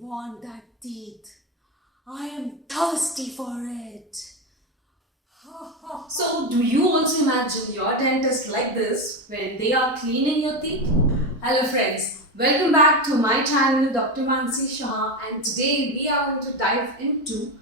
want that teeth. I am thirsty for it. So, do you also imagine your dentist like this when they are cleaning your teeth? Hello friends, welcome back to my channel Dr. Mansi Shah, and today we are going to dive into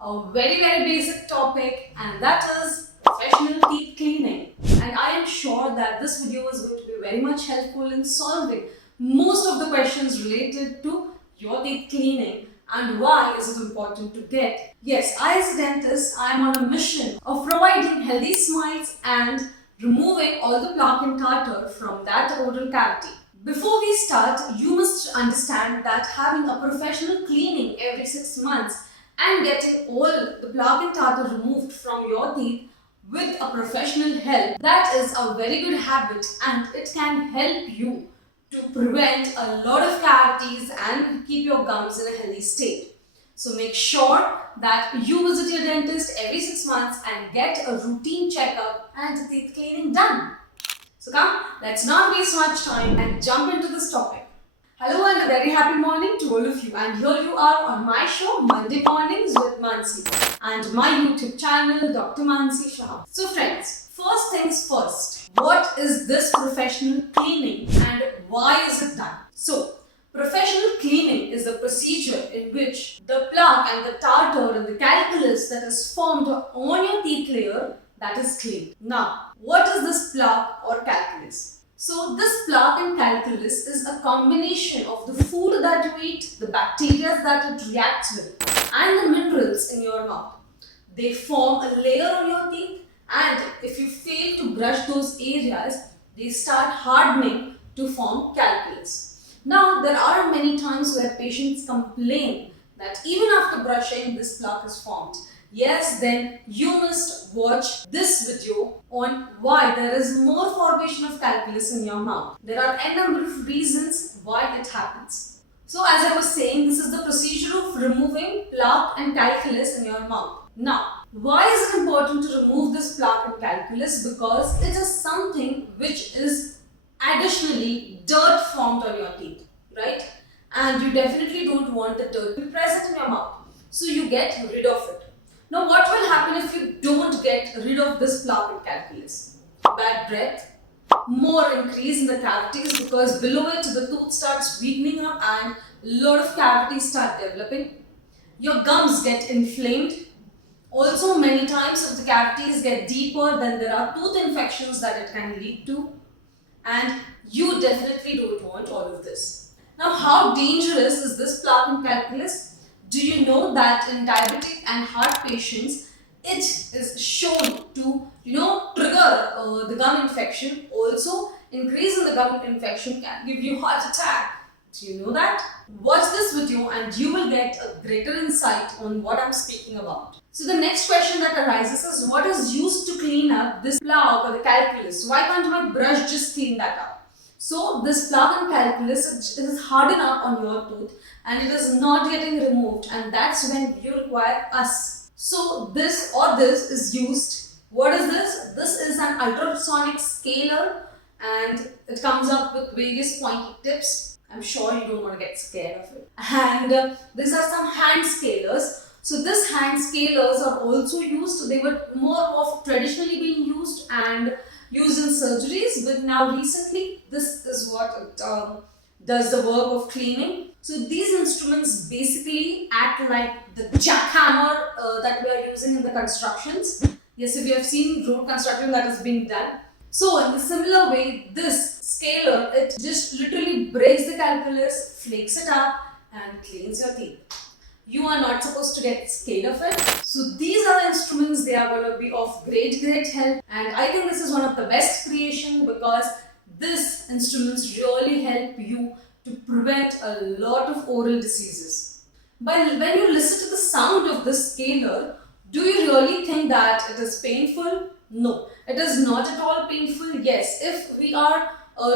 a very basic topic, and that is professional teeth cleaning. And I am sure that this video is going to be very much helpful in solving most of the questions related to your teeth cleaning and why is it important to get. Yes, I as a dentist, I am on a mission of providing healthy smiles and removing all the plaque and tartar from that oral cavity. Before we start, you must understand that having a professional cleaning every 6 months and getting all the plaque and tartar removed from your teeth with a professional help, that is a very good habit, and it can help you to prevent a lot of cavities and keep your gums in a healthy state. So make sure that you visit your dentist every 6 months and get a routine checkup and teeth cleaning done. So come, let's not waste much time and jump into this topic. Hello and a very happy morning to all of you, and here you are on my show Monday Mornings with Mansi and my YouTube channel Dr. Mansi Shah. So friends, first things first, what is this professional cleaning and why is it done? So, professional cleaning is a procedure in which the plaque and the tartar and the calculus that is formed on your teeth layer, that is cleaned. Now, what is this plaque or calculus? So, this plaque and calculus is a combination of the food that you eat, the bacteria that it reacts with, and the minerals in your mouth. They form a layer on your teeth, and if you fail to brush those areas, they start hardening to form calculus. Now, there are many times where patients complain that even after brushing, this plaque is formed. Yes, then you must watch this video on why there is more formation of calculus in your mouth. There are a number of reasons why it happens. So, as I was saying, this is the procedure of removing plaque and calculus in your mouth. Now, why is it important to remove this plaque and calculus? Because it is something which is additionally dirt formed on your teeth, right? And you definitely don't want the dirt to be present in your mouth. So you get rid of it. Now what will happen if you don't get rid of this plaque and calculus? Bad breath, more increase in the cavities because below it the tooth starts weakening up and a lot of cavities start developing. Your gums get inflamed. Also, many times if the cavities get deeper, then there are tooth infections that it can lead to. And you definitely don't want all of this. Now, how dangerous is this plaque and calculus? Do you know that in diabetic and heart patients, it is shown to trigger the gum infection. Also, increase in the gum infection can give you heart attack. Do you know that? Watch this video and you will get a greater insight on what I'm speaking about. So the next question that arises is, what is used to clean up this plaque or the calculus? Why can't my brush just clean that up? So this plaque and calculus is hardened up on your tooth and it is not getting removed, and that's when you require us. So this is used. What is this? This is an ultrasonic scaler and it comes up with various pointy tips. I'm sure you don't want to get scared of it. And these are some hand scalers. So these hand scalers are also used. They were more of traditionally being used and used in surgeries, but now recently this is what it does the work of cleaning. So these instruments basically act like the jackhammer that we are using in the constructions. Yes, if you have seen road construction that is being done. So in a similar way, this scaler, it just literally breaks the calculus, flakes it up and cleans your teeth. You are not supposed to get scared of it. So these are the instruments, they are going to be of great help, and I think this is one of the best creation because these instruments really help you to prevent a lot of oral diseases. But when you listen to the sound of this scaler, do you really think that it is painful? No, it is not at all painful. Yes, if we are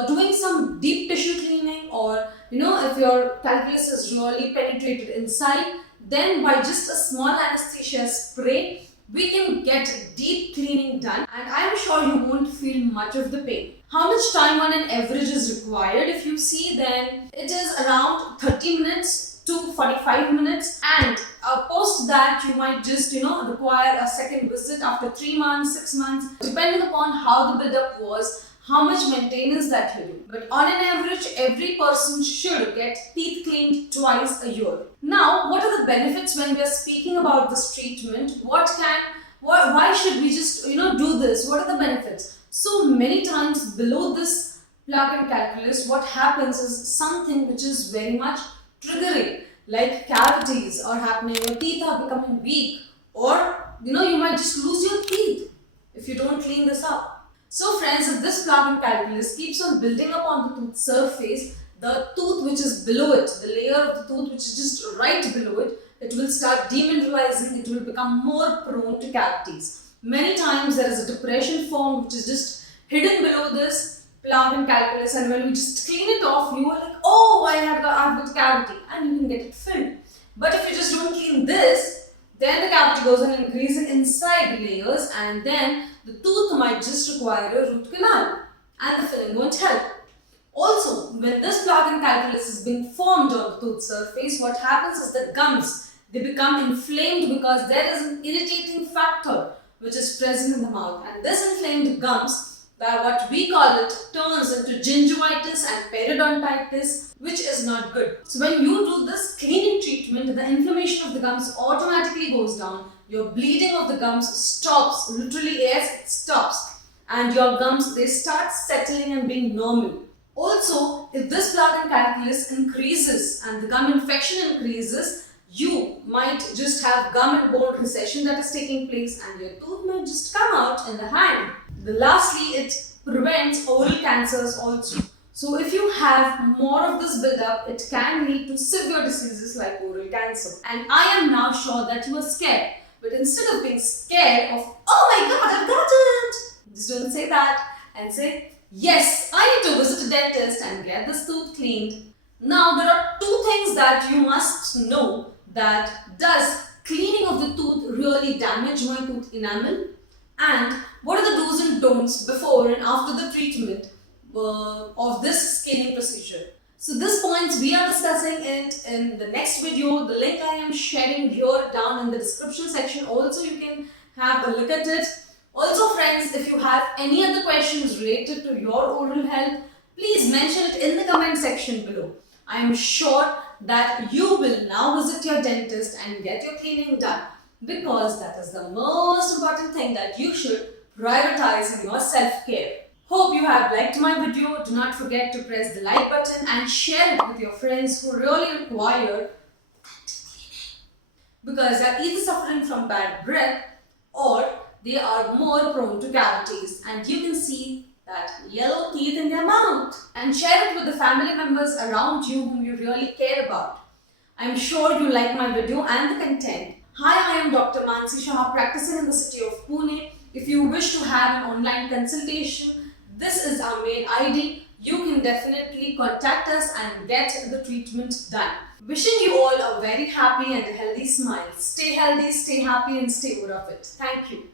doing some deep tissue cleaning, or if your calculus is really penetrated inside, then by just a small anesthesia spray, we can get deep cleaning done, and I am sure you won't feel much of the pain. How much time on an average is required? If you see, then it is around 30 minutes to 45 minutes, and post that you might just require a second visit after 3 months, 6 months, depending upon how the build-up was, how much maintenance that you do. But on an average, every person should get teeth cleaned twice a year. Now, what are the benefits when we are speaking about this treatment? Why should we just do this? What are the benefits? So many times below this plaque and calculus, what happens is something which is very much triggering, like cavities are happening, your teeth are becoming weak, or you might just lose your teeth if you don't clean this up. So friends, if this plaque and calculus keeps on building up on the tooth surface, the tooth which is below it, the layer of the tooth which is just right below it, it will start demineralizing, it will become more prone to cavities. Many times there is a depression formed which is just hidden below this plaque and calculus, and when we just clean it off, you are like, oh, I've got a cavity, and you can get it filled. But if you just don't clean this, then the cavity goes on increasing inside the layers, and then the tooth might just require a root canal, and the filling won't help. Also, when this plaque and calculus is being formed on the tooth surface, what happens is the gums, they become inflamed because there is an irritating factor which is present in the mouth, and this inflamed gums, that what we call it, turns into gingivitis and periodontitis, which is not good. So when you do this cleaning treatment, the inflammation of the gums automatically goes down, your bleeding of the gums stops, literally yes, it stops, and your gums, they start settling and being normal. Also, if this plaque and calculus increases and the gum infection increases, you might just have gum and bone recession that is taking place, and your tooth might just come out in the hand. Lastly, it prevents oral cancers also. So if you have more of this build-up, it can lead to severe diseases like oral cancer. And I am now sure that you are scared. But instead of being scared of, oh my god, I've got it, just don't say that, and say, yes, I need to visit a dentist and get this tooth cleaned. Now, there are two things that you must know, that does cleaning of the tooth really damage my tooth enamel? And what are the do's and don'ts before and after the treatment of this scaling procedure? So these points we are discussing it in the next video. The link I am sharing here down in the description section. Also, you can have a look at it. Also friends, if you have any other questions related to your oral health, please mention it in the comment section below. I am sure that you will now visit your dentist and get your cleaning done, because that is the most important thing that you should prioritize in your self-care. Hope you have liked my video. Do not forget to press the like button and share it with your friends who really require cleaning, because they are either suffering from bad breath or they are more prone to cavities, and you can see that yellow teeth in their mouth. And share it with the family members around you whom you really care about. I am sure you like my video and the content. Hi, I am Dr. Mansi Shah, practicing in the city of Pune. If you wish to have an online consultation, this is our mail ID. You can definitely contact us and get the treatment done. Wishing you all a very happy and healthy smile. Stay healthy, stay happy, and stay out of it. Thank you.